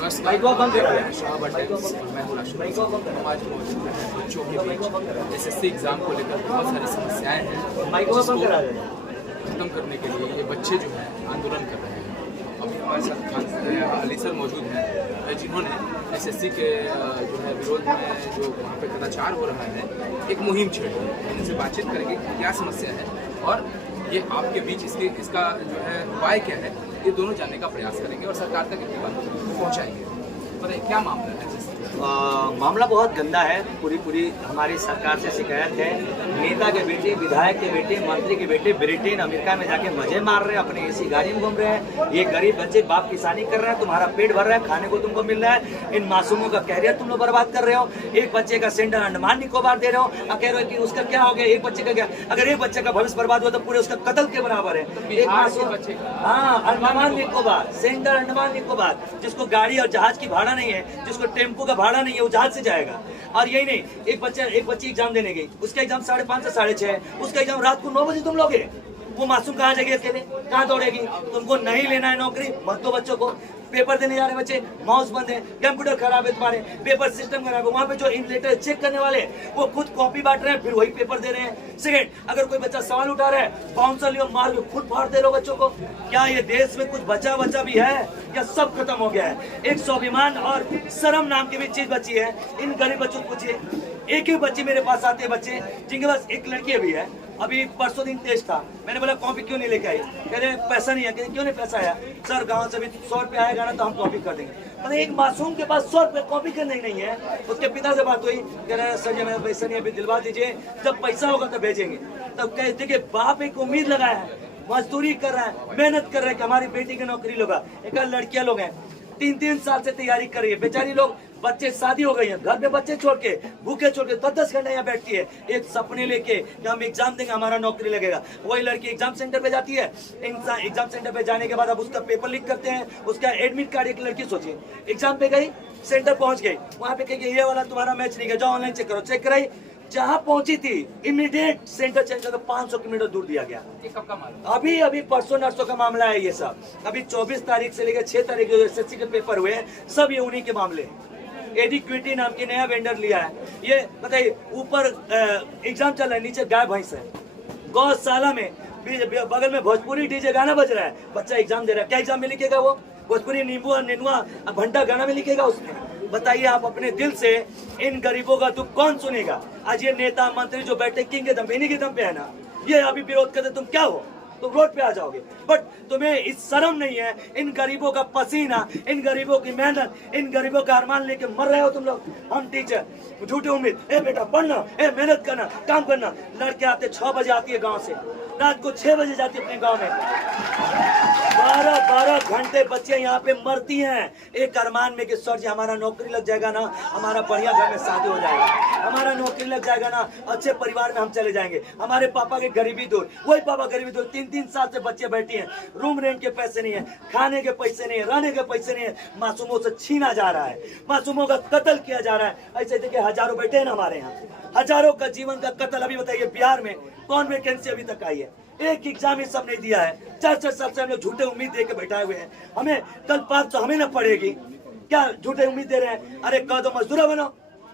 नमस्कार, मैं हूं राशिद। हम आज मौजूद हैं बच्चों के बीच एसएससी एग्जाम को लेकर बहुत सारी समस्याएं हैं जिसको खत्म करने के लिए ये बच्चे जो हैं आंदोलन कर रहे हैं। अभी हमारे साथ अली सर मौजूद हैं जिन्होंने एसएससी के जो है विरोध में जो वहाँ पे कदाचार हो रहा है एक मुहिम छेड़ी है। इनसे बातचीत करेंगे कि क्या समस्या है और ये आपके बीच इसका जो है उपाय क्या है, ये दोनों जानने का प्रयास करेंगे और सरकार तक इनकी बात पहुंचाएंगे। बताइए क्या मामला है? मामला बहुत गंदा है। पूरी हमारी सरकार से शिकायत है। नेता के बेटे, विधायक के बेटे, मंत्री के बेटे ब्रिटेन अमेरिका में जाके मजे मार रहे हैं, अपने एसी गाड़ी में घूम रहे हैं। ये गरीब बच्चे बाप किसानी कर रहे हैं, तुम्हारा पेट भर रहा है, खाने को तुमको मिल रहा है। इन मासूमों का कैरियर तुम लोग बर्बाद कर रहे हो। एक बच्चे का सेंटर अंडमान निकोबार दे रहे हो, कह रहे हो कि उसका क्या हो गया, एक बच्चे का क्या। अगर एक बच्चे का भविष्य बर्बाद हुआ तो पूरे उसका कत्ल के बराबर है। एक मासूम, हाँ, अंडमान निकोबार, सेंटर अंडमान निकोबार, जिसको गाड़ी और जहाज की भाड़ा नहीं है, जिसको टेम्पो का भाड़ा नहीं है, वो जहाज से जाएगा। और यही नहीं, एक बच्ची एग्जाम देने गई, उसका एग्जाम 5:30 से 6:30 है, उसका एग्जाम रात को 9 बजे तुम लोगे। वो मासूम कहाँ जाएगी अकेले, कहाँ दौड़ेगी? तुमको नहीं लेना है नौकरी, मत दो बच्चों को। पेपर देने जा रहे बच्चे, माउस बंद है, कंप्यूटर खराब है, तुम्हारे पेपर सिस्टम खराब है। वहाँ पे जो इनलेटर चेक करने वाले वो खुद कॉपी बांट रहे हैं, फिर वही पेपर दे रहे हैं। सेकंड, अगर कोई बच्चा सवाल उठा रहा है, बाउंसर लियो मार के खुद फाड़ दे रहे हो बच्चों को। क्या ये देश में कुछ बचा भी है या सब खत्म हो गया है? एक स्वाभिमान और शर्म नाम की भी चीज बची है। इन गरीब बच्चों को पूछिए, एक ही बच्चे मेरे पास आते हैं बच्चे जिनके पास एक लड़की भी है। अभी परसों दिन टेस्ट था, मैंने बोला कॉपी क्यों नहीं लेके आई? कह रहे पैसा नहीं है। कह रहे क्यों नहीं पैसा आया? सर गांव से भी 100 रुपया आएगा ना तो हम कॉपी कर देंगे। मतलब एक मासूम के पास 100 रुपया कॉपी करने ही नहीं है। उसके पिता से बात हुई, कह रहे सर जी मेरा पैसा नहीं है, अभी दिलवा दीजिए, जब पैसा होगा तो भेजेंगे। तब कहते कि बाप एक उम्मीद लगाया है, मजदूरी कर रहा है, मेहनत कर रहा है कि हमारी बेटी की नौकरी होगा। एक लड़कियां लोग हैं 3-3 साल से तैयारी कर रही है, बेचारी लोग, बच्चे शादी हो गई है, घर में बच्चे छोड़ के, भूखे छोड़ के 10-10 घंटे यहाँ बैठती है एक सपने लेके कि हम एग्जाम देंगे, हमारा नौकरी लगेगा। वही लड़की एग्जाम सेंटर पे जाती है, एग्जाम सेंटर पे जाने के बाद अब उसका पेपर लीक करते हैं, उसका एडमिट कार्ड। एक लड़की सोचिए, एग्जाम पे गई, सेंटर पहुंच गई, वहां पे कहेगी ये वाला तुम्हारा मैच नहीं गया, जाओ ऑनलाइन चेक करो। चेक कराई, जहां पहुंची थी इमीडिएट सेंटर चेंज करके 500 किलोमीटर दूर दिया गया। अभी परसों नरसों का मामला है ये सब। अभी 24 तारीख से लेकर 6 तारीख जो एसएससी के पेपर हुए हैं, सब ये उन्हीं के मामले हैं। एडिक्विटी नाम की नया वेंडर लिया है। ये बताइए, ऊपर एग्जाम चल रहा है, नीचे गाय भैंस है। गौशाला में बगल में भोजपुरी डीजे गाना बज रहा है, बच्चा एग्जाम दे रहा है। क्या एग्जाम में लिखेगा वो? भोजपुरी नींबू और नेनुआ भंटा गाना में लिखेगा उसमें? बताइए आप अपने दिल से, इन गरीबों का दुख कौन सुनेगा? आज ये नेता मंत्री जो बैठे किंग के दम पे, इन्हीं के दम पे है ना, ये अभी विरोध करते तुम क्या हो? तो रोड पे आ जाओगे। बट तुम्हें इस शर्म नहीं है? इन गरीबों का पसीना, इन गरीबों की मेहनत, इन गरीबों का अरमान लेके मर रहे हो तुम लोग। हम टीचर झूठे उम्मीद, ए बेटा पढ़ना, ए मेहनत करना, काम करना। लड़के आते 6 बजे आती है गांव से, रात को 6 बजे जाती है अपने गांव में। 12 घंटे बच्चे यहाँ पे मरती हैं एक अरमान में कि सर जी हमारा नौकरी लग जाएगा ना, हमारा बढ़िया घर में शादी हो जाएगा, हमारा नौकरी लग जाएगा ना, अच्छे परिवार में हम चले जाएंगे, हमारे पापा की गरीबी दूर। वही पापा गरीबी दूर। 3-3 साल से बच्चे बैठी हैं, रूम रेंट के पैसे नहीं है, खाने के पैसे नहीं है, रहने के पैसे नहीं है। मासूमों से छीना जा रहा है, मासूमों का कत्ल किया जा रहा है। ऐसे देखिए हजारों बैठे हैं ना हमारे यहाँ, हजारों का जीवन का कत्ल। अभी बताइए बिहार में कौन वैकेंसी अभी तक आई है? एक एग्जाम ही सब नहीं दिया है। 4-4 साल से हम लोग झूठे उम्मीद दे के बैठाए हुए हैं। हमें कल 500 हमें ना पड़ेगी क्या? झूठे उम्मीद दे रहे हैं। अरे कह दो मजदूरा बनो,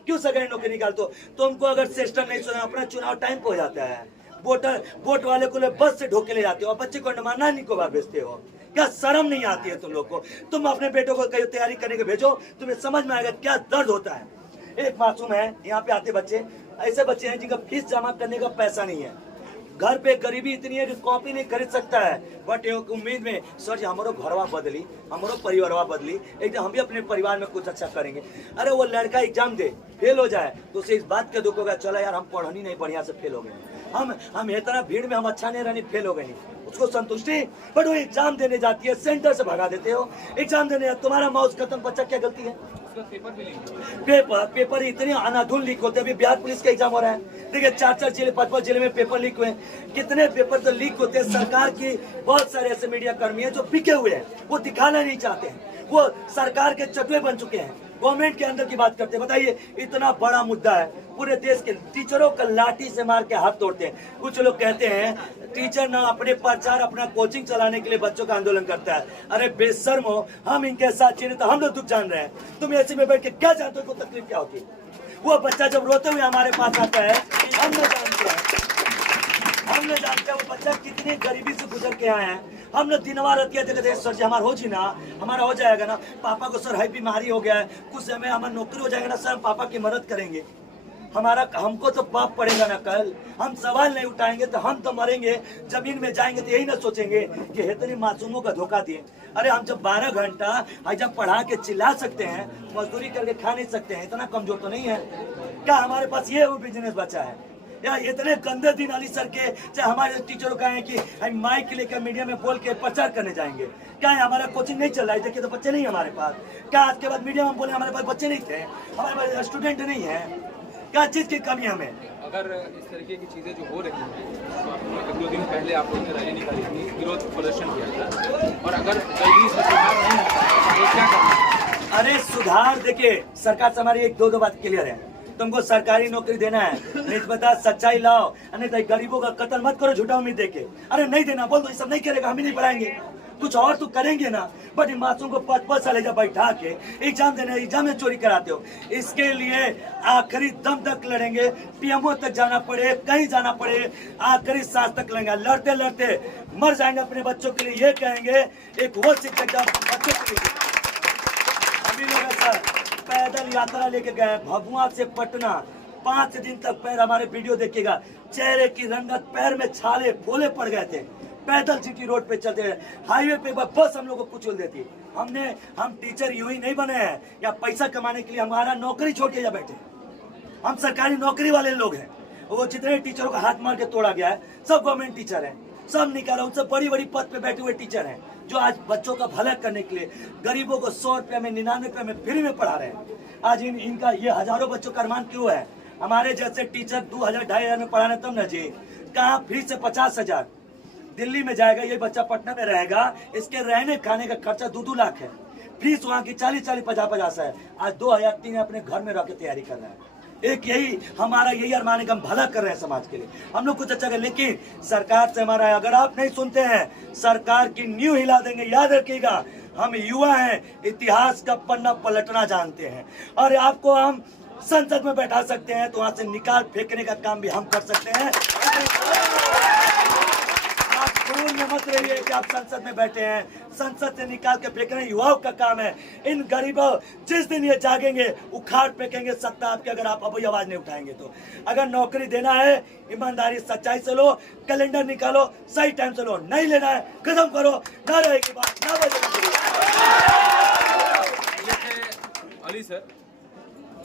क्यों सरकारी नौकरी निकाल दो? तुमको अगर सिस्टम नहीं सुना, अपना चुनाव टाइम पे हो जाता है, वोट वाले को बस से ढोके ले जाते हो और बच्चे को अंडमान निकोबार भेजते हो। क्या शर्म नहीं आती है तुम लोग को? तुम अपने बेटों को कहीं तैयारी करने के भेजो, तुम्हें समझ में आएगा क्या दर्द होता है। एक मासूम है, यहाँ पे आते बच्चे, ऐसे बच्चे हैं जिनका फीस जमा करने का पैसा नहीं है, घर पे गरीबी इतनी है कि कॉपी नहीं खरीद सकता है। बट उम्मीद में सर जी हमारो घरवा बदली, हमारो परिवारवा बदली, एक दिन हम भी अपने परिवार में कुछ अच्छा करेंगे। अरे वो लड़का एग्जाम दे, फेल हो जाए तो उसे इस बात का दुख होगा, चलो यार हम पढ़नी नहीं बढ़िया से फेल हो गए, हम इतना भीड़ में हम अच्छा नहीं रहने, फेल हो गए नहीं, उसको संतुष्टि। बट वो एग्जाम देने जाती है, सेंटर से भगा देते हो। एग्जाम देने तुम्हारा माउस खत्म, बच्चा क्या गलती है? पेपर इतने अनाधुन लीक होते हैं। अभी बिहार पुलिस का एग्जाम हो रहा है, देखिए 4-4 जिले 5-5 जिले में पेपर लीक हुए। कितने पेपर तो लीक होते हैं। सरकार की बहुत सारे ऐसे मीडिया कर्मी हैं जो बिके हुए हैं, वो दिखाना नहीं चाहते हैं, वो सरकार के चटुए बन चुके हैं। गवर्नमेंट के अंदर की बात करते हैं। बताइए, इतना बड़ा मुद्दा है, पूरे देश के टीचरों का लाठी से मार के हाथ तोड़ते हैं। कुछ लोग कहते हैं टीचर ना अपने प्रचार, अपना कोचिंग चलाने के लिए बच्चों का आंदोलन करता है। अरे बेशर्म हो, हम इनके साथ चिन्हित, हम लोग दुख जान रहे हैं। तुम ऐसे में बैठ के क्या जानते हो तकलीफ क्या होती है? वो बच्चा जब रोते हुए हमारे पास आता है, हमने जानते हैं वो बच्चा कितनी गरीबी से गुजर के आए हैं। हमने दिनवा रतिया जगह सर जी हमारा हो जी ना, हमारा हो जाएगा ना, पापा को सर है बीमारी हो गया है, कुछ समय हमारा नौकरी हो जाएगा ना सर, हम पापा की मदद करेंगे। हमको तो पाप पड़ेगा ना कल, हम सवाल नहीं उठाएंगे तो हम तो मरेंगे। जमीन में जाएंगे तो यही ना सोचेंगे कि इतने मासूमों का धोखा दिए। अरे हम जब 12 घंटा जब पढ़ा के चिल्ला सकते हैं, मजदूरी करके खा नहीं सकते हैं, इतना कमजोर तो नहीं है क्या? हमारे पास ये वो बिजनेस बचा है या इतने गंदे दिन अली सर के चाहे हमारे टीचरों का है कि हम माइक लेकर मीडिया में बोल के प्रचार करने जाएंगे? क्या है हमारा कोचिंग नहीं चल रहा है? देखिए तो बच्चे नहीं हमारे पास। क्या आज के बाद मीडिया में बोले हमारे पास बच्चे नहीं थे, हमारे पास स्टूडेंट नहीं है? क्या चीज की कमी हमें? अगर इस तरीके की चीज़ें जो हो रही हैं, 1-2 दिन पहले आप लोगों ने रैली निकाली थी, विरोध प्रदर्शन किया था, और अगर जल्दी से सुधार नहीं होता है तो क्या करना है? अरे सुधार देखिए, सरकार से हमारी 1-2 बात क्लियर है। तुमको सरकारी नौकरी देना है, नहीं तो बता सच्चाई लाओ, नहीं तो गरीबों का कत्ल मत करो झूठा उम्मीद देके। अरे नहीं देना बोल दो, ये सब नहीं करेगा, हम ही नहीं पढ़ाएंगे, कुछ और तो करेंगे ना। बट इन मासूम को 5-5 साल बैठा के एग्जाम देने, एग्जाम में चोरी कराते हो। इसके लिए आखिरी दम तक लड़ेंगे, पीएमओ तक जाना पड़े, कहीं जाना पड़े, आखिरी सांस तक लड़ेंगे। लड़ते लड़ते मर जाएंगे अपने बच्चों के लिए। ये कहेंगे एक वो शिक्षक बच्चों के लिए। अभी लोग सर पैदल यात्रा लेके गए भभुआ से पटना, 5 दिन तक पैर, हमारे वीडियो देखिएगा, चेहरे की रंगत, पैर में छाले फोले पड़ गए थे। पैदल जीटी रोड पे चलते हैं, हाईवे पे बस हम लोग को कुचल देती। हम टीचर यूं ही नहीं बने हैं या पैसा कमाने के लिए हमारा नौकरी छोड़ के जा बैठे। हम सरकारी नौकरी वाले लोग हैं। वो जितने टीचरों का हाथ मार के तोड़ा गया है सब गवर्नमेंट टीचर हैं, सब निकाला, उनसे बड़ी बड़ी पद पे बैठे हुए टीचर हैं जो आज बच्चों का भला करने के लिए गरीबों को 100 रुपये में, 99 रुपये में फ्री में पढ़ा रहे हैं। आज इनका ये हजारों बच्चों का अरमान क्यों है? हमारे जैसे टीचर 2000-2500 में पढ़ाने तब न जी, कहाँ फ्री से 50,000 दिल्ली में जाएगा, ये बच्चा पटना में रहेगा, इसके रहने खाने का खर्चा 2-2 लाख है, फीस वहाँ की 40-40, 50-50 है। आज 2003 अपने घर में रह के तैयारी कर रहा है। एक यही हमारा यही अरमान है कि हम भला कर रहे हैं समाज के लिए, हम लोग कुछ अच्छा कर। लेकिन सरकार से हमारा, अगर आप नहीं सुनते हैं, सरकार की नींव हिला देंगे। याद रखिएगा, हम युवा हैं, इतिहास का पन्ना पलटना जानते हैं, और आपको हम संसद में बैठा सकते हैं तो वहां से निकाल फेंकने का काम भी हम कर सकते हैं। आप भूल में मत रहिए कि आप संसद में बैठे हैं, संसद से निकाल के फेंकना युवाओं का काम है। इन गरीबों जिस दिन ये जागेंगे उखाड़ फेंकेंगे सत्ता आपके, अगर आप अभी आवाज नहीं उठाएंगे तो। अगर नौकरी देना है ईमानदारी सच्चाई से लो, कैलेंडर निकालो, सही टाइम से लो, नहीं लेना है खत्म करो, ना रहेगी बात, ना बजेगी। अली सर,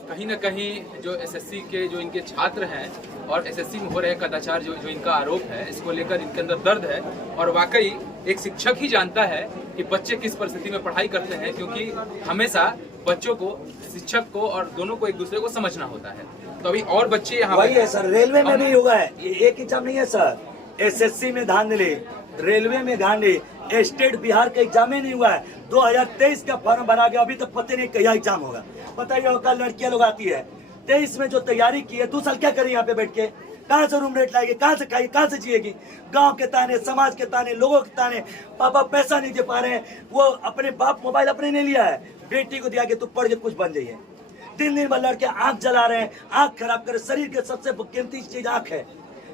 कहीं ना कहीं जो एसएससी के जो इनके छात्र हैं और एसएससी में हो रहे कदाचार जो इनका आरोप है, इसको लेकर इनके अंदर दर्द है। और वाकई एक शिक्षक ही जानता है कि बच्चे किस परिस्थिति में पढ़ाई करते हैं, क्योंकि हमेशा बच्चों को, शिक्षक को और दोनों को एक दूसरे को समझना होता है। तो अभी और बच्चे यहाँ वही है सर, रेलवे में भी हुआ है, एक एग्जाम नहीं है सर, एसएससी में धांधली, रेलवे में धांधली, स्टेट बिहार का एग्जाम ही नहीं हुआ है। 2023 का फॉर्म भरा गया, अभी तक पता नहीं क्या एग्जाम होगा। पता ही होगा, लड़कियां लोग आती है 23 में जो तैयारी की है, 2 साल क्या करें यहाँ पे बैठ के? कहाँ से रूम रेट लाएगी, कहाँ से खाएगी, कहाँ से जिएगी? गांव के ताने, समाज के ताने, लोगों के ताने, पापा पैसा नहीं दे पा रहे हैं, वो अपने बाप मोबाइल अपने ने लिया है, बेटी को दिया कि तू पढ़ के कुछ बन जाइए। दिन भर लड़के आंख जला रहे हैं, आंख खराब करे, शरीर के सबसे कीमती चीज आंख है,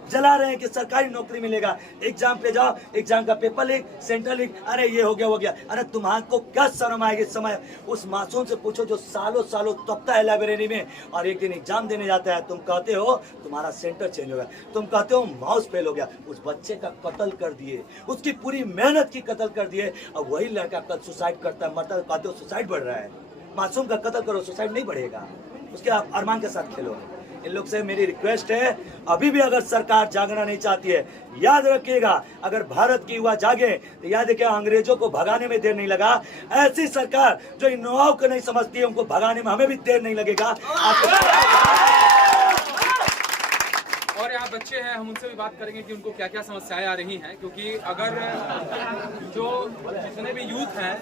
जला रहे हैं कि सरकारी नौकरी मिलेगा। एग्जाम पे जाओ, एग्जाम का पेपर लीक, सेंटर लीक, अरे ये हो गया। अरे तुम्हारे क्या शर्म आएगी समय? उस मासूम से पूछो जो सालों सालों तपता है लाइब्रेरी में और एक दिन एग्जाम देने जाता है, तुम कहते हो तुम्हारा सेंटर चेंज हो गया, तुम कहते हो माउस फेल हो गया। उस बच्चे का कत्ल कर दिए, उसकी पूरी मेहनत की कत्ल कर दिए, और वही लड़का कल सुसाइड करता है, मरता है, कहते हो सुसाइड बढ़ रहा है। मासूम का कत्ल करो, सुसाइड नहीं बढ़ेगा, उसके अरमान के साथ खेलो। इन लोग से मेरी रिक्वेस्ट है, अभी भी अगर सरकार जागना नहीं चाहती है, याद रखिएगा, अगर भारत की युवा जागे तो याद रखिएगा, अंग्रेजों को भगाने में देर नहीं लगा। ऐसी सरकार जो इन युवाओं को नहीं समझती है, उनको भगाने में हमें भी देर नहीं लगेगा। और यहाँ बच्चे हैं, हम उनसे भी बात करेंगे कि उनको क्या क्या समस्याएं आ रही हैं, क्योंकि अगर जो जितने भी यूथ हैं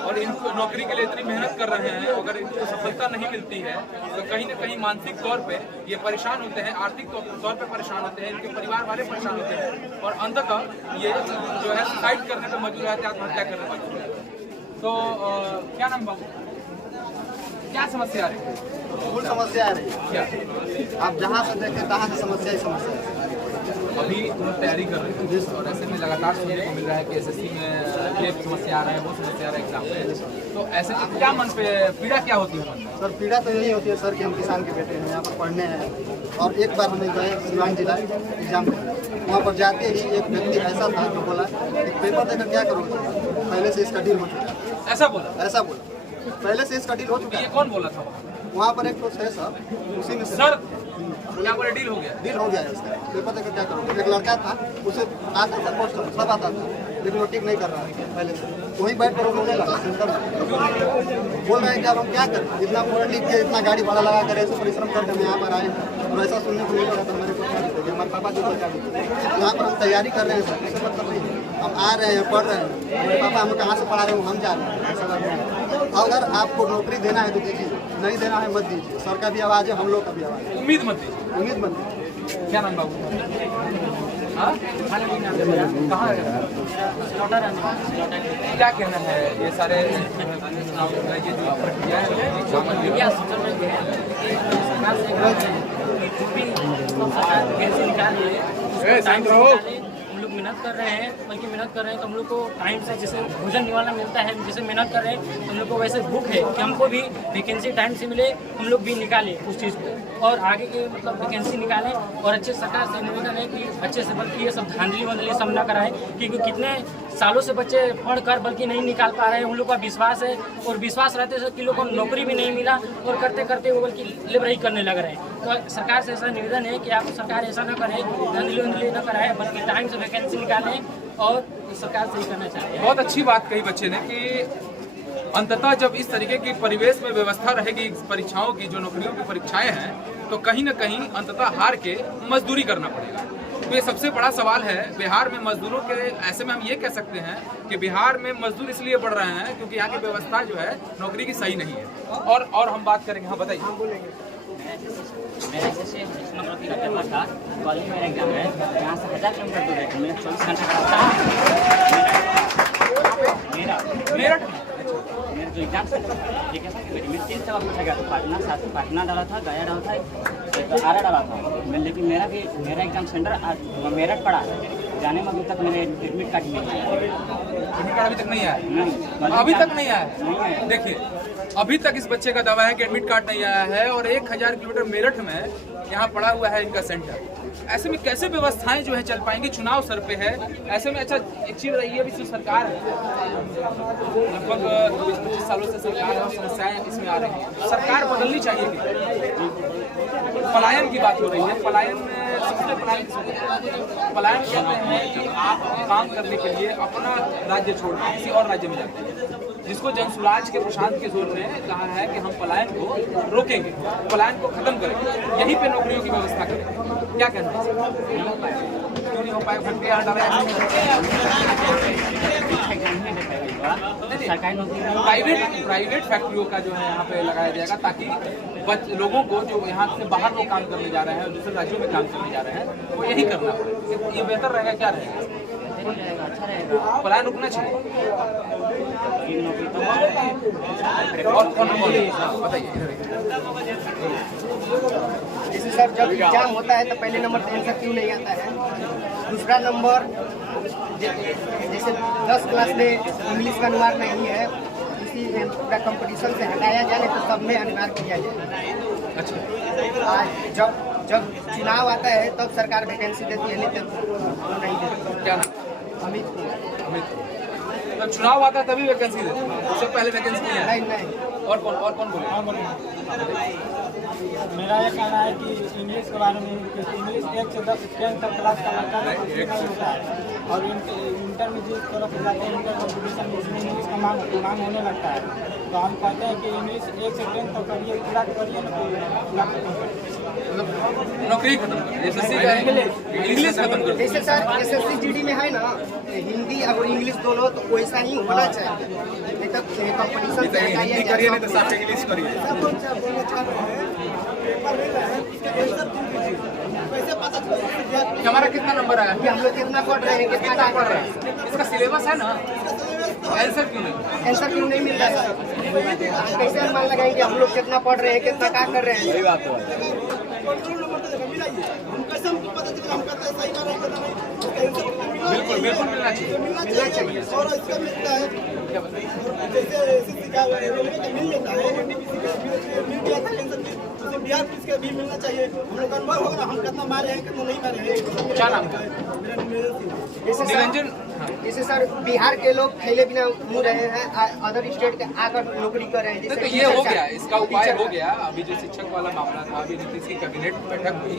और इनको नौकरी के लिए इतनी मेहनत कर रहे हैं, अगर इनको सफलता नहीं मिलती है तो कहीं ना कहीं मानसिक तौर पे ये परेशान होते हैं, आर्थिक तौर पे परेशान होते हैं, इनके परिवार वाले परेशान होते हैं और अंततः ये जो है सुसाइड करने पर मजबूर रहते हैं, आत्महत्या करने पर मजबूर रहते हैं। तो क्या नाम बाबू, क्या समस्या आ रही है? मूल समस्या आ रही है क्या? आप जहाँ से देखें तहाँ से समस्या ही समस्या है। अभी तुम तैयारी कर रहे हो और ऐसे में लगातार सुनने को मिल रहा है कि एसएससी में ये समस्या आ रहा है, वो समस्या आ रहा है एग्जाम में, तो ऐसे में क्या मन पे पीड़ा क्या होती है मन में? सर पीड़ा तो यही होती है सर कि हम किसान के बेटे हैं, यहाँ पर पढ़ने हैं और एक बार हमें गए सिवान जिला एग्जाम में, वहाँ पर जाते ही एक व्यक्ति ऐसा था जो बोला कि पेपर देकर क्या करोगे, पहले से इसका डील हो चुका है। ऐसा बोला पहले से इसका डील हो चुका ये है। कौन बोला था? वहाँ पर एक तो है सर, उसी में सर क्या बोले डील हो गया? डील हो गया है इसका, पेपर देकर क्या करोगे। एक लड़का था, उसे आता था पोस्ट सब आता था, लेकिन वो ठीक नहीं कर रहा है पहले से, वहीं बैठ कर रोने लगा सेंटर में। बोल रहे हैं कि अब हम क्या करें, इतना पढ़ लिख के इतना गाड़ी भाड़ा लगा कर ऐसे परिश्रम करके हम यहाँ पर आए और ऐसा सुनने को मिल रहा था। मेरे को क्या दिक्कत, हमारे पापा को क्या दिक्कत, यहाँ पर हम तैयारी कर रहे हैं सर, इससे मतलब नहीं है हम आ रहे हैं पढ़ रहे हैं, मेरे पापा हमें कहाँ से पढ़ा रहे हो, हम जा रहे हैं, ऐसा बात नहीं है। अगर आपको नौकरी देना है तो दीजिए, नहीं देना है मत दीजिए। सर का भी आवाज़ है, हम लोग का भी आवाज़ है, उम्मीद मत दीजिए। उम्मीद मत दीजिए। क्या नाम बाबू? हाँ? कहाँ है? क्या कहना है ये सारे ये जो प्रक्रिया है? हम लोग मेहनत कर रहे हैं, बल्कि मेहनत कर रहे हैं तो हम लोग को टाइम से जैसे भोजन निवाला मिलता है, जैसे मेहनत कर रहे हैं तो हम लोग को वैसे भूख है कि हमको भी वैकेंसी टाइम से मिले, हम लोग भी निकालें उस चीज़ को और आगे के मतलब वैकेंसी निकालें और अच्छे सरकार से निवेदन है कि अच्छे से, बल्कि ये सब धांधली वांधली सब ना कराएं, क्योंकि कितने सालों से बच्चे पढ़कर बल्कि नहीं निकाल पा रहे हैं। उन लोग का विश्वास है और विश्वास रहते हैं कि लोगों को नौकरी भी नहीं मिला और करते करते वो बल्कि लेबरही करने लग रहे हैं। तो सरकार से ऐसा निवेदन है कि आप सरकार ऐसा ना करे, धांधली वांधली ना कराए, बल्कि टाइम से वैकेंसी निकालें और सरकार से ही करना चाहिए। बहुत अच्छी बात कही बच्चे ने कि अंततः जब इस तरीके की परिवेश में व्यवस्था रहेगी परीक्षाओं की, जो नौकरियों की परीक्षाएं हैं, तो कहीं ना कहीं अंततः हार के मजदूरी करना पड़ेगा। तो ये सबसे बड़ा सवाल है बिहार में मजदूरों के। ऐसे में हम ये कह सकते हैं कि बिहार में मजदूर इसलिए बढ़ रहे हैं क्योंकि यहाँ की व्यवस्था जो है नौकरी की सही नहीं है। और हम बात करेंगे। हाँ बताइए। मेरा जैसे 10 नंबर का पेपर था, कॉलेज में मेरा एग्जाम है, यहाँ से 1000 किलोमीटर दूर है, मैं 24 घंटे का रास्ता मेरा जो एग्जाम सेंटर ये कैसा कि मैं 3 सवाल पूछा गया था, पाटना डाला था, गया डाला था, एक आरा डाला था, लेकिन मेरा एग्जाम सेंटर मेरठ पड़ा है। जाने में अभी तक मेरे एडमिट कार्ड नहीं आया। एडमिट कार्ड अभी तक नहीं आया? नहीं, अभी तक नहीं आया। देखिए, अभी तक इस बच्चे का दावा है कि एडमिट कार्ड नहीं आया है और 1000 किलोमीटर मेरठ में यहाँ पड़ा हुआ है इनका सेंटर। ऐसे में कैसे व्यवस्थाएं जो है चल पाएंगी? चुनाव सर पे है। ऐसे में अच्छा एक चीज रही है, अभी सरकार है, लगभग 20-25 सालों से सरकार है और समस्याएं इसमें आ रही हैं। सरकार बदलनी चाहिए कि पलायन की बात हो रही है। पलायन सबसे पलायन कहते हैं कि आप काम करने के लिए अपना राज्य छोड़ के किसी और राज्य में जाते हैं, जिसको जनसुराज के प्रशांत किशोर ने कहा है कि हम पलायन को रोकेंगे, पलायन को खत्म करेंगे, यहीं पे नौकरियों की व्यवस्था करेंगे। क्या कहना है? क्यों नहीं हो पाएगा? फैक्ट्री प्राइवेट फैक्ट्रियों का जो है यहाँ पे लगाया जाएगा, ताकि लोगों को जो यहाँ से बाहर लोग काम करने जा रहे हैं, दूसरे राज्यों में काम करने जा रहे हैं, वो यही करना पड़ेगा। ये बेहतर रहेगा? क्या रहेगा? अच्छा रहेगा। पलायन रुकना चाहिए। और बताइए। जैसे सर जब एग्जाम होता है तो पहले नंबर तो आंसर क्यों नहीं आता है? दूसरा नंबर जैसे 10 क्लास में इंग्लिश का अनिवार्य नहीं है, इसी पूरा कंपटीशन से हटाया जाए तो सब में अनिवार्य किया जाए। अच्छा, आज जब चुनाव आता है तब सरकार वैकेंसी देती है, नहीं तो नहीं देती। क्या नाम? अमित। जब चुनाव आता है तभी वैकेंसी देते हैं, उससे पहले वैकेंसी नहीं है। नहीं। और कौन बोले? मेरा ये कहना है कि इंग्लिश के बारे में, इंग्लिश 1 से 10 10 तक क्लास का लगता है होता है, और इंटर में जिस तरफ जाते हैं इंटर कॉम्पिटिशन में उसमें इंग्लिश का मांग होने लगता है। तो हम कहते हैं कि इंग्लिश 1 से 10 तक करिए, पूरा करिए ना, पूरा खत्म करिए, नौकरी खत्म कर, एसएससी का इंग्लिश खत्म कर। जैसे सर SSC GD में है ना, हिंदी और इंग्लिश दोनों, तो वैसा ही होना चाहिए, नहीं तो कंपटीशन से हिंदी करिए नहीं तो साफ इंग्लिश करिए। हमारा कितना नंबर आया? कि हम लोग कितना पढ़ रहे हैं, कितना क्या पढ़ रहे हैं, इसका सिलेबस है ना, आंसर क्यों नहीं? आंसर क्यों नहीं मिल रहा है सर? कैसे अनुमान लगाएंगे हम लोग कितना पढ़ रहे हैं, कितना क्या कर रहे हैं? सही बात बिल्कुल बिल्कुल मिलना चाहिए। मिलना चाहिए। और इसका मिलता है क्या बताइए? जैसे एसएससी का रेलवे का मिल जाता है, एनटीपीसी का मिल गया था, लेकिन उसे बिहार पुलिस का भी मिलना चाहिए। हम लोग का अनुभव होगा हम कितना मारे हैं कितना नहीं मारे हैं। क्या नाम है? मेरा निवेदन सिंह। जैसे निरंजन, जैसे सर बिहार के लोग फैले बिना मुँह रहे हैं, अदर स्टेट के आकर नौकरी कर रहे हैं। तो जैसे ये हो गया, इसका उपाय हो गया। अभी जो शिक्षक वाला मामला था, अभी नीतीश की कैबिनेट बैठक हुई,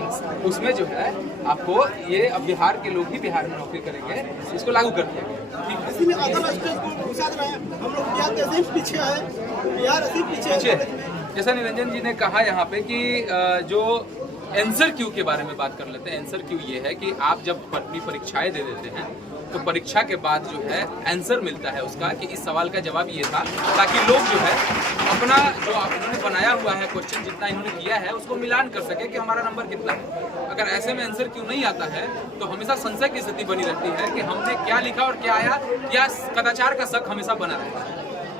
उसमें जो है आपको ये अब बिहार के लोग ही बिहार में नौकरी करेंगे, इसको लागू कर दिया गया। ठीक है, इसीलिए अदर स्टेट को घुसा रहे हैं। हम लोग बिहार ऐसे ही पीछे है, बिहार ऐसे ही पीछे है। जैसा निरंजन जी ने कहा यहाँ पे कि जो आंसर क्यू के बारे में बात कर लेते हैं। आंसर क्यू ये है कि आप जब अपनी परीक्षाएं दे देते हैं तो परीक्षा के बाद जो है आंसर मिलता है उसका कि इस सवाल का जवाब ये था, ताकि लोग जो है अपना जो इन्होंने बनाया हुआ है क्वेश्चन जितना इन्होंने किया है उसको मिलान कर सके कि हमारा नंबर कितना है। अगर ऐसे में आंसर क्यों नहीं आता है तो हमेशा संशय की स्थिति बनी रहती है कि हमने क्या लिखा और क्या आया, या कदाचार का शक हमेशा बना रहता है।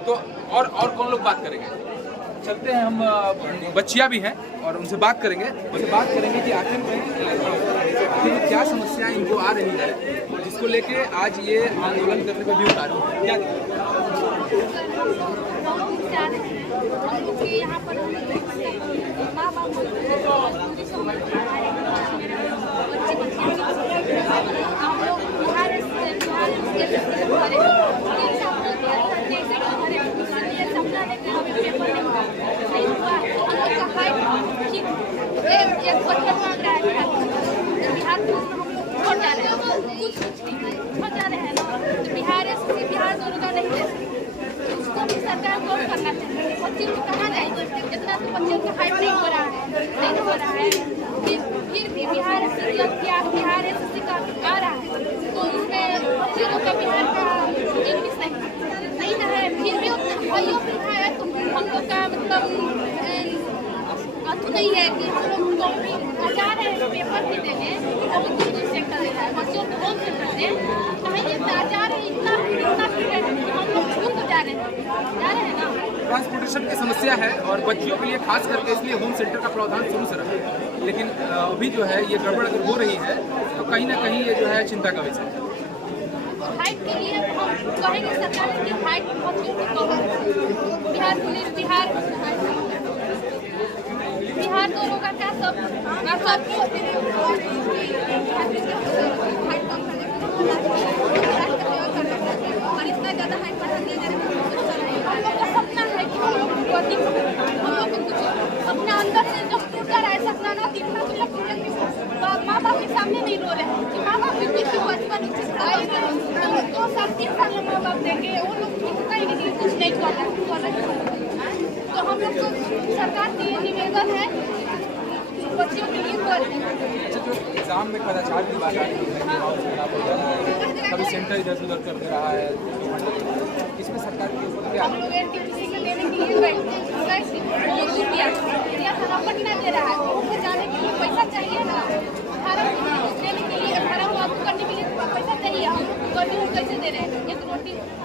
तो और कौन लोग बात करेंगे? चलते हैं, हम बच्चियां भी हैं और उनसे बात करेंगे कि आखिर में क्या समस्याएं इनको आ रही है जिसको लेके आज ये आंदोलन करने का भी उतारू है। क्या यहाँ पर माँ बाप हम लोग बिहार सपना लेके हमें पेपर नहीं हुआ। एक क्वेश्चन मांग रहा है बिहार पुलिस में, हम लोग छोड़ जा रहे हैं, कुछ नहीं छोड़ जा रहे हैं ना। तो बिहार SSC बिहार दोनों का नहीं दे, उसको भी सरकार गौर करना चाहिए। बच्चे को कहाँ जाएंगे? इतना तो बच्चे का हाइट नहीं हो रहा है, फिर भी बिहार SSC का आ रहा है, तो उसमें बच्चे लोग का बिहार का इंग्लिश नहीं ना है, फिर भी भाइयों भी है। तो हम लोग का मतलब नहीं है कि हम लोग जा रहे हैं पेपर भी देने, वो दूर से कर रहा है, बच्चों को होम सेंटर से कहीं जा रहे हैं, इतना हम लोग छूट तो जा रहे हैं ना। ट्रांसपोर्टेशन की समस्या है और बच्चियों के लिए खास करके इसलिए होम सेंटर का प्रावधान शुरू से रहा है, लेकिन अभी जो है ये गड़बड़ अगर हो रही है तो कहीं ना कहीं ये जो है चिंता का विषय है। हाइट के लिए हम कहेंगे सरकार की हाइट बच्चों को बिहार पुलिस बिहार दोनों का क्या सब और इतना ज़्यादा हाइट बढ़ा दिया जा रहा है। हम लोग का सपना है कि हम लोग को कुछ अपने अंदर से जब टूट रहा है सपना ना, इतना तो लोग माँ बाप के सामने नहीं रो रहे हैं कि माँ बाप भी बचपन आए 2 साल 3 साल में माँ बाप देंगे, वो लोग कहेंगे कि कुछ नहीं कर रहे। तो हम लोग को सरकार से ये निवेदन है बच्चों के लिए अच्छा, जो एग्जाम में कदाचार की बात आ रही है, कभी सेंटर इधर से उधर कर दे रहा है, इसमें सरकार के ऊपर क्या? हम लोग NTPC में देने के लिए नंबर नहीं दे रहा है, उसको जाने के लिए पैसा चाहिए ना, देने के लिए करने के लिए पैसा चाहिए। हम लोग कैसे दे रहे हैं?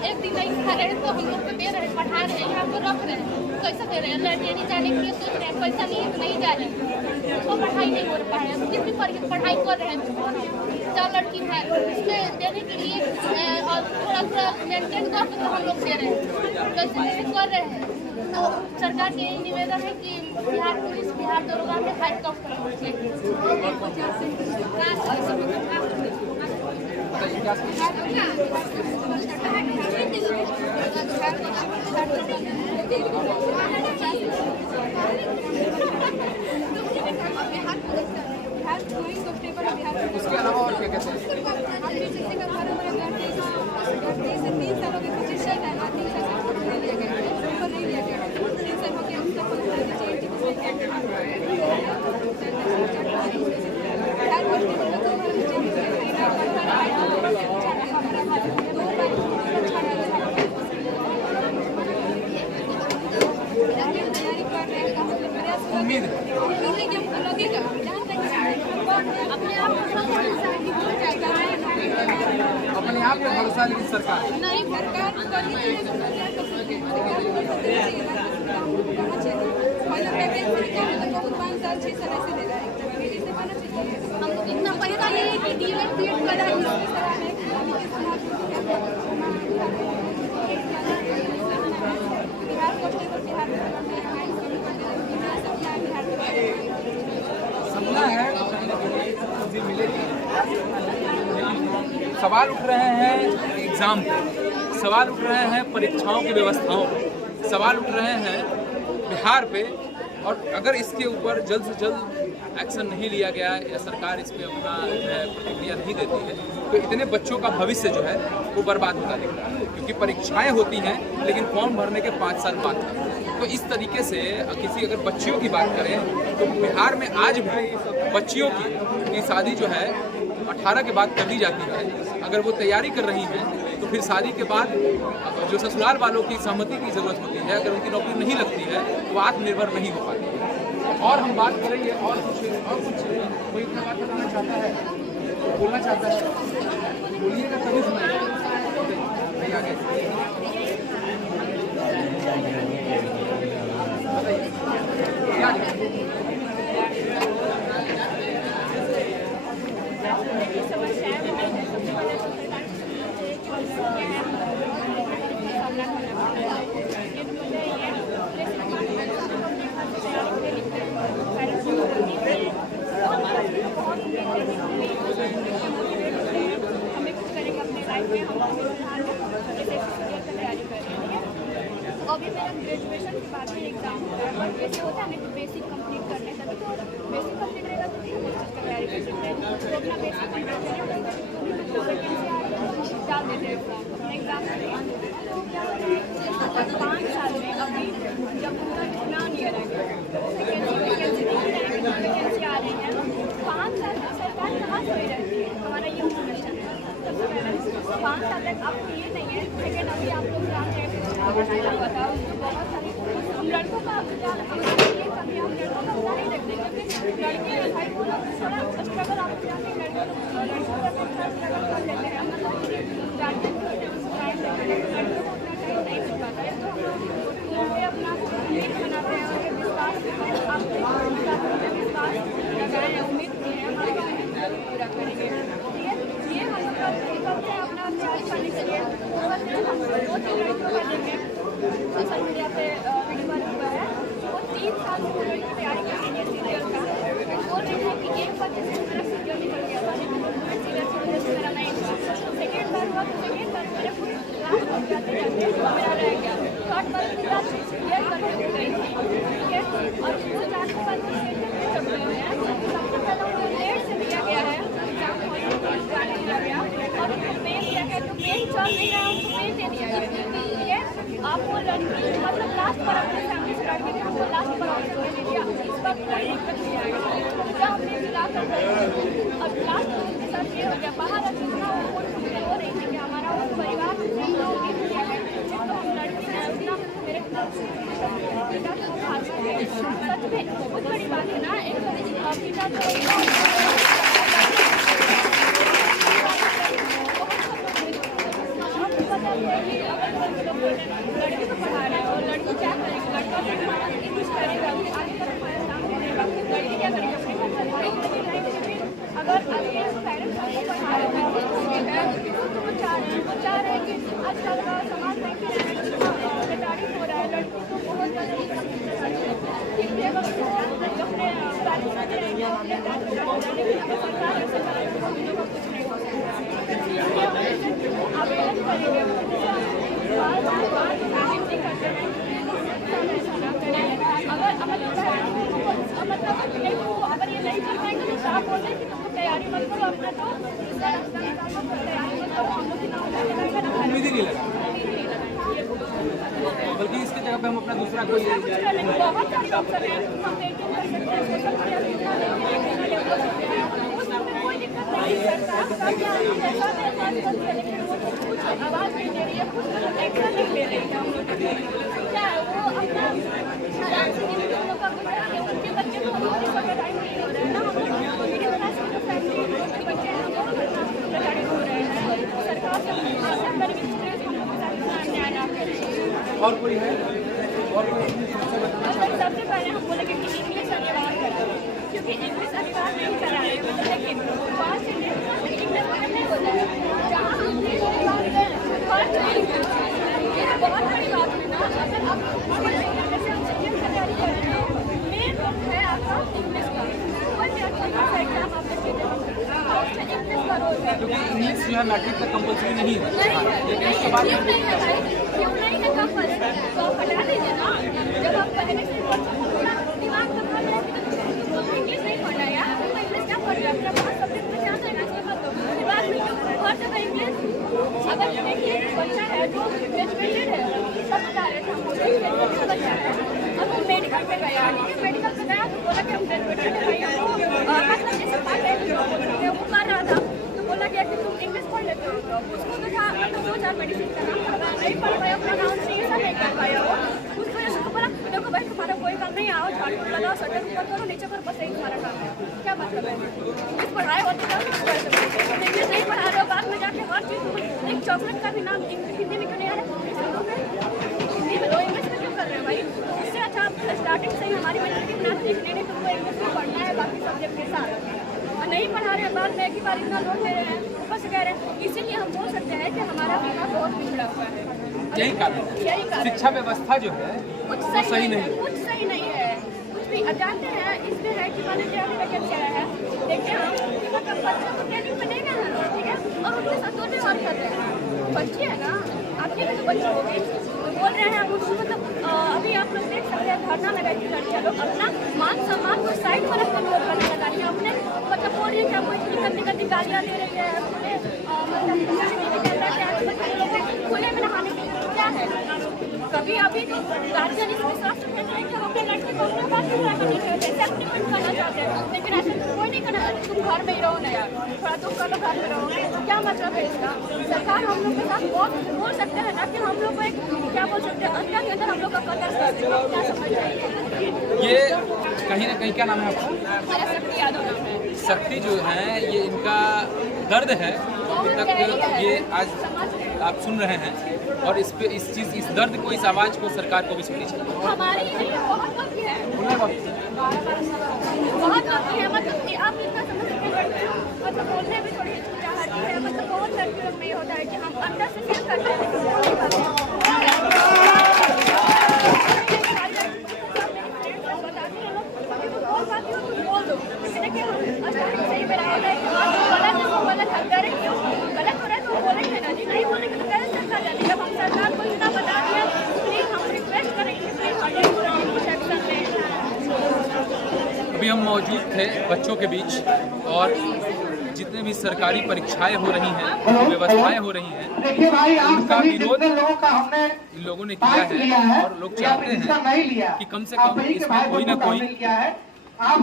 एक दिन नहीं खा रहे तो हम लोग को दे रहे हैं, पढ़ा रहे हैं, यहाँ पर रख रहे हैं, कैसे दे रहे हैं? लड़ने जाने के लिए सोच रहे हैं, पैसा नहीं है तो नहीं जा रहे हैं, तो पढ़ाई नहीं हो रहा है। कितनी पढ़ाई कर रहे हैं, 4 लड़की है, उसमें देने के लिए और थोड़ा मेंटेन करके तो हम लोग दे रहे हैं, कैसे कर रहे हैं। तो सरकार के यही निवेदन है कि बिहार पुलिस बिहार दरोगा में हाइट कम करना चाहिए। उसके अलावा और क्या कहते हैं? हम बीसीसी का फॉर्म भरा 30 से 3 सालों के पोजीशन है ना, 3 साल से वोट नहीं लिया गया, ऊपर नहीं लिया गया, 3 साल हो गया उसका फॉर्म भरना चाहिए। हर वर्ष के लिए 2 बार चेंज किया तैयारी कर रहे हैं, उम्मीद है कि हमको लगेगा अपने आप को अपने आप पे भरोसा, लेकिन सरकार नहीं सरकार करनी चाहिए, सरकार कर सकती है, पहले वैकेंसी क्या है तो 5 साल 6 साल ऐसे दे रहा है, ऐसे माना चाहिए। हम लोग इतना पता नहीं है कि डीएलएड बीएड कर रहा है किस तरह है, बिहार को बिहार में सपना है जी मिलेगी। सवाल उठ रहे हैं एग्जाम पे, सवाल उठ रहे हैं परीक्षाओं की व्यवस्थाओं पे, सवाल उठ रहे हैं बिहार पे, और अगर इसके ऊपर जल्द से जल्द एक्शन नहीं लिया गया या सरकार इस पर अपना प्रतिक्रिया नहीं देती है तो इतने बच्चों का भविष्य जो है वो बर्बाद होता दिख रहा है। क्योंकि परीक्षाएं होती हैं लेकिन फॉर्म भरने के 5 साल बाद, तो इस तरीके से किसी अगर बच्चियों की बात करें तो बिहार में आज भी बच्चियों की शादी जो है 18 के बाद कर दी जाती है। अगर वो तैयारी कर रही हैं तो फिर शादी के बाद जो ससुराल वालों की सहमति की ज़रूरत होती है, अगर उनकी नौकरी नहीं लगती है तो वो आत्मनिर्भर नहीं हो पाती है। और हम बात करेंगे और कुछ कोई इतना बात बताना चाहता है, बोलना चाहता है, बोलिएगा तभी सुनाइए। आगे क्या अभी मेरा ग्रेजुएशन के बाद में एग्जाम होता है, बट वैसे होता है ना कि बेसिक कंप्लीट करने तभी तो बेसिक कंप्लीट रहेगा तो हम उस चीज़ की तैयारी कर सकते हैं। तो अपना बेसिक कंप्लीट करें तो वैकेंसी आ डाल देते हैं एग्जाम में। तो क्या होता है 5 साल में अभी जब पूरा इतना नियर है वैकेंसी आ रही है, 5 साल तक सरकार कहाँ सोई रहती है, हमारा ये क्वेश्चन है। 5 साल तक आपको ये नहीं है, लेकिन अभी आप लोग जानते हैं बहुत सारी हम लड़कों का ये कमी हम लड़कों का उतना नहीं देखते, क्योंकि लड़के भाई वो लोग थोड़ा स्ट्रगल आप जानते हैं, लड़कों का थोड़ा स्ट्रगल कर लेते हैं, मतलब जानते हैं लड़कों को उतना टाइम नहीं मिल पाता है। तो हम लोग अपना उम्मीद बनाते हैं और विश्वास लगाए हैं, उम्मीद की है हमारा पूरा करेंगे। ये हम लोग करते हैं अपना तैयारी करने के लिए। हम 2-3 लड़कियों का देखें सोशल मीडिया पे वीडियो वायरल हुआ है, वो 3 साल से लड़की तैयारी कर रही है सीरियल का। बोल रही है कि एक बार जैसे मेरा सीरियल निकल गया था, लेकिन सीरियल की वजह से मेरा नहीं था। सेकेंड बार हुआ तो सेकेंड बार मेरे पूरे लास्ट तक जाते जाते मेरा रह गया। थर्ड बार पूरा क्लियर करके हो गई थी, ठीक है। और स्कूल जाने के बाद सेंटर में चल रहे हैं, सबसे पहले उनको लेट से दिया गया है एग्जाम जाने दिया गया, और उनको पेन दिया गया तो पेन चल नहीं रहा है, उनको पेन दे दिया गया। ठीक है, आपको लड़की मतलब लास्ट पर अपने फैमिली से लड़के थे, उनको लास्ट पर ऑप्शन दे दिया, इस बार कोई दिक्कत नहीं आएगा। पूरा हमने मिला कर अब लास्ट उनके साथ ये हो गया, बाहर अब जितना वो हो रही थी कि हमारा वो परिवार जितना उम्मीद किया है, जितना हम लड़के हैं उतना मेरे पिता को भाषा है। सच में बहुत बड़ी बात है ना, एक पिता तो लड़की को पढ़ा रहे हैं और लड़की क्या करेगी, लड़का कुछ करेगा आगे तक लड़की क्या करेगी अपने घर पर पढ़ाई करेगी। अगर आपके पेरेंट्स आपको पढ़ा रहे हैं तो वो चाह रहे हैं कि आजकल का समाज में कि तारीफ हो रहा है, लड़की को बहुत ज़्यादा ठीक है, वक्त जो अपने पेरेंट्स रहते हैं अपने सरकार ऐसे चलाएगी तो हम लोग का कुछ नहीं हो सकता। आवेदन करेंगे बार नहीं करते हैं, ऐसा ना करें। अगर नहीं अगर ये नहीं कर पाएंगे तो आप बोल रहे हैं कि तुमको तैयारी मत करो, अपना तो उम्मीद ही नहीं लगा, बल्कि इसकी जगह पे हम अपना दूसरा कोई बहुत सारे ऑप्शन है, हम पेंटिंग कर सकते हैं, सोशल मीडिया से इतना डेवलप हो सकते हैं, उसमें कोई दिक्कत नहीं है। सरकार का क्या है, जैसा है लेकिन वो कुछ आवाज़ नहीं दे रही है, कुछ एक्शन नहीं ले रही है। हम लोग क्या है वो अपना आराम से जिन लोगों का गुजर है उनके बच्चे को नौकरी का टाइम नहीं हो रहा है ना, हम लोग मिडिल क्लास की फैमिली बच्चे हैं वो लड़ाई हो रहे हैं। सरकार से आशा करें कि हम लोग के साथ न्याय ना करें। और कोई है और कोई सबसे पहले हम बोलेंगे कि इंग्लिश अनिवार्य करा, क्योंकि इंग्लिश अनिवार्य नहीं करा रहे हैं, लेकिन बात से इंग्लिश नहीं बोला है। जहाँ हम इंग्लिश अनिवार्य है ये बहुत बड़ी बात है ना। अगर आप जैसे हम सीनियर की तैयारी कर रहे हैं, मेन रोल है आपका इंग्लिश का। कोई भी अच्छा खासा एग्जाम आप देखिए इंग्लिश का रोल है, क्योंकि इंग्लिश जो है मैट्रिक तक कंपल्सरी नहीं है। नहीं है, क्यों नहीं है भाई, क्यों नहीं है कंपल्सरी? तो आप हटा दीजिए ना। जब आप पहले से दिमाग में पढ़ रहे हैं तो इंग्लिश नहीं पढ़ रहा यार, तो इंग्लिश क्या पढ़ रहा है? अपना पास सब्जेक्ट में ध्यान देना चाहिए। मतलब दिमाग में क्यों हर जगह इंग्लिश? अगर देखिए बच्चा है जो ग्रेजुएटेड है, सब बता रहे थे हम ग्रेजुएटेड बच्चा है, अब वो मेडिकल में गया, मेडिकल में गया तो बोला कि हम ग्रेजुएटेड है भाई, हमको मतलब जैसे पार्ट टाइम वो कर रहा था तो बोला गया कि तुम इंग्लिश पढ़ लेते हो। तो उसको तो था मतलब 2-4 मेडिसिन का नाम पता नहीं पढ़ पाया, प्रोनाउंसिएशन नहीं कर पाया वो। उसकी वजह से उसको बोला देखो भाई तुम्हारा कोई काम नहीं, आओ झाड़ू लगाओ, शटर ऊपर करो, नीचे करो, बस यही तुम्हारा काम है। क्या मतलब है? इंग्लिश पढ़ाए होते तो इंग्लिश नहीं पढ़ा रहे हो, बाद में जाके हर चीज़ एक चॉकलेट का भी नाम हिंदी में क्यों नहीं आ रहा है? हिंदी में लो, इंग्लिश में क्यों कर रहे हो भाई? इससे अच्छा आप स्टार्टिंग से ही हमारी मेंटलिटी बना देख लेने, तुमको इंग्लिश में पढ़ना है बाकी सब्जेक्ट के साथ, और नहीं पढ़ा रहे हैं, बाद में एक ही बार इतना लोड ले रहे हैं, ऊपर से कह रहे हैं। इसीलिए हम बोल सकते हैं कि हमारा बिहार बहुत पिछड़ा हुआ है। यही कारण है, शिक्षा व्यवस्था जो है कुछ वो सही नहीं है। कुछ सही नहीं है, कुछ भी। अब जानते हैं इसमें है कि मान लीजिए अभी वैकेंसी आया है, देखिए हम कि मतलब बच्चों को ट्रेनिंग में नहीं गए हैं, ठीक है, और उनके साथ दो बात कर रहे हैं। बच्ची है ना, आपकी भी तो बच्ची होगी, तो बोल रहे हैं हम उसको मतलब अभी आप लोग देख सकते हैं धरना लगाई थी लड़कियाँ लोग, अपना मान सम्मान को साइड पर रखकर लोग करने लगा रही है। अपने मतलब बोल रही है कि हमको इतनी गंदी गंदी गालियाँ दे रही है, मतलब खुले में नहाने के लिए क्या है? कभी अभी तो गार्जियन इस हिसाब से कहते हैं कि हम अपने लड़के को अपने बात करना नहीं चाहते, सेटलमेंट करना चाहते हैं, लेकिन ऐसा कोई नहीं करना। तुम घर में ही रहो ना यार, थोड़ा तुम करो घर में रहो, क्या मतलब है इसका? सरकार हम लोग के साथ बहुत बोल सकते हैं ना कि हम लोग को एक क्या बोल सकते हैं, अंदर के अंदर हम लोग का कदर करते हैं, क्या समझ रहे हैं? ये कहीं ना कहीं क्या नाम है आपका? हमारा शक्ति यादव नाम है। शक्ति जो है ये इनका दर्द है, अभी तक ये आज आप सुन रहे हैं, और इस पे इस दर्द को, इस आवाज़ को सरकार को भी सुननी चाहिए। हमारी बहुत बाकी है, बहुत बाकी है। मतलब आप इतना समझ सकते हैं, मतलब बोलने में थोड़ी हिचकिचाहट है, मतलब बहुत लड़कियों में ये होता है कि हम अंदर से फील करते हैं लेकिन बोल नहीं पाते हैं। बोल दो, देखिए हम सही मेरा होता है कि गलत है वो गलत है, करे क्यों गलत हो रहा है तो बोलेंगे ना जी, नहीं बोलेंगे तो कैसे सरकार जाती है? जब हम सरकार को इतना बता दिया, प्लीज हम रिक्वेस्ट करेंगे प्लीज कुछ एक्शन लें। अभी हम मौजूद थे बच्चों के बीच, और जितने भी सरकारी परीक्षाएं हो रही हैं, व्यवस्थाएं हो रही हैं, उनका विरोध इन लोगों ने किया है, और लोग चाहते हैं कि कम से कम इसमें कोई ना कोई ये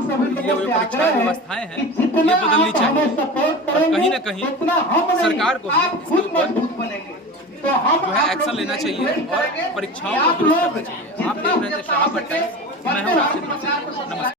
जो परीक्षा व्यवस्थाएं हैं ये बदलनी चाहिए, और कहीं ना कहीं सरकार को भी इसके ऊपर जो है एक्शन लेना चाहिए और परीक्षाओं को दुरुस्त करना चाहिए। आप देख रहे थे शाह बट्टा, मैं हूँ राशिद। नमस्कार।